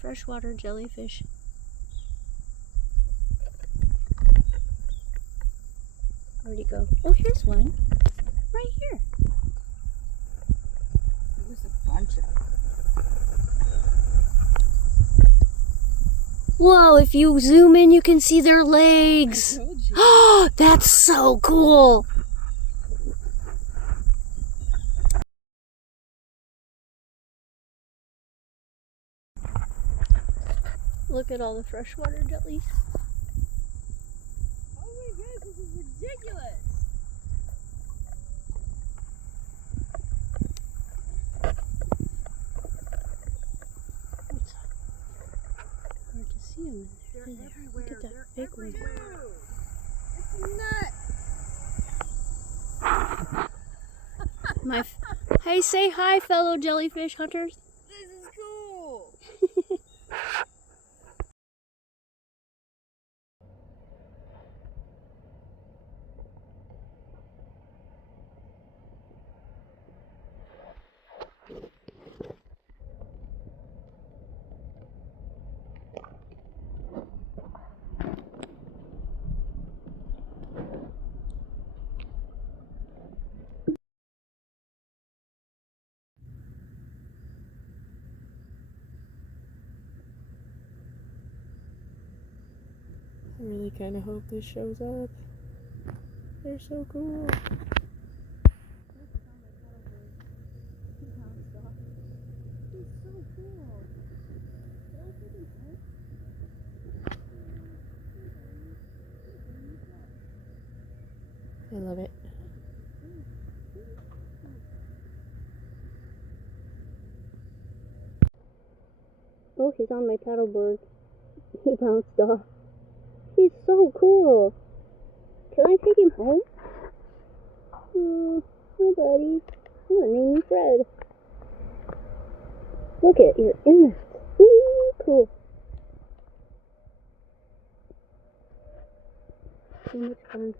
Freshwater jellyfish. Where'd he go? Oh, here's one. Right here. There's a bunch of them. Whoa, if you zoom in, you can see their legs. I told you. Oh, that's so cool. Look at all the freshwater jellies. Oh my gosh, this is ridiculous. It's hard to see them. They're everywhere. Look at that big one. It's nuts. Hey, say hi, fellow jellyfish hunters. This is cool. I really kind of hope this shows up. They're so cool. He's so cool. I love it. Oh, he's on my paddleboard. He bounced off. He's so cool. Can I take him home? Oh, hi buddy. I'm gonna name you Fred. Look at your innards. Ooh, cool. So much fun.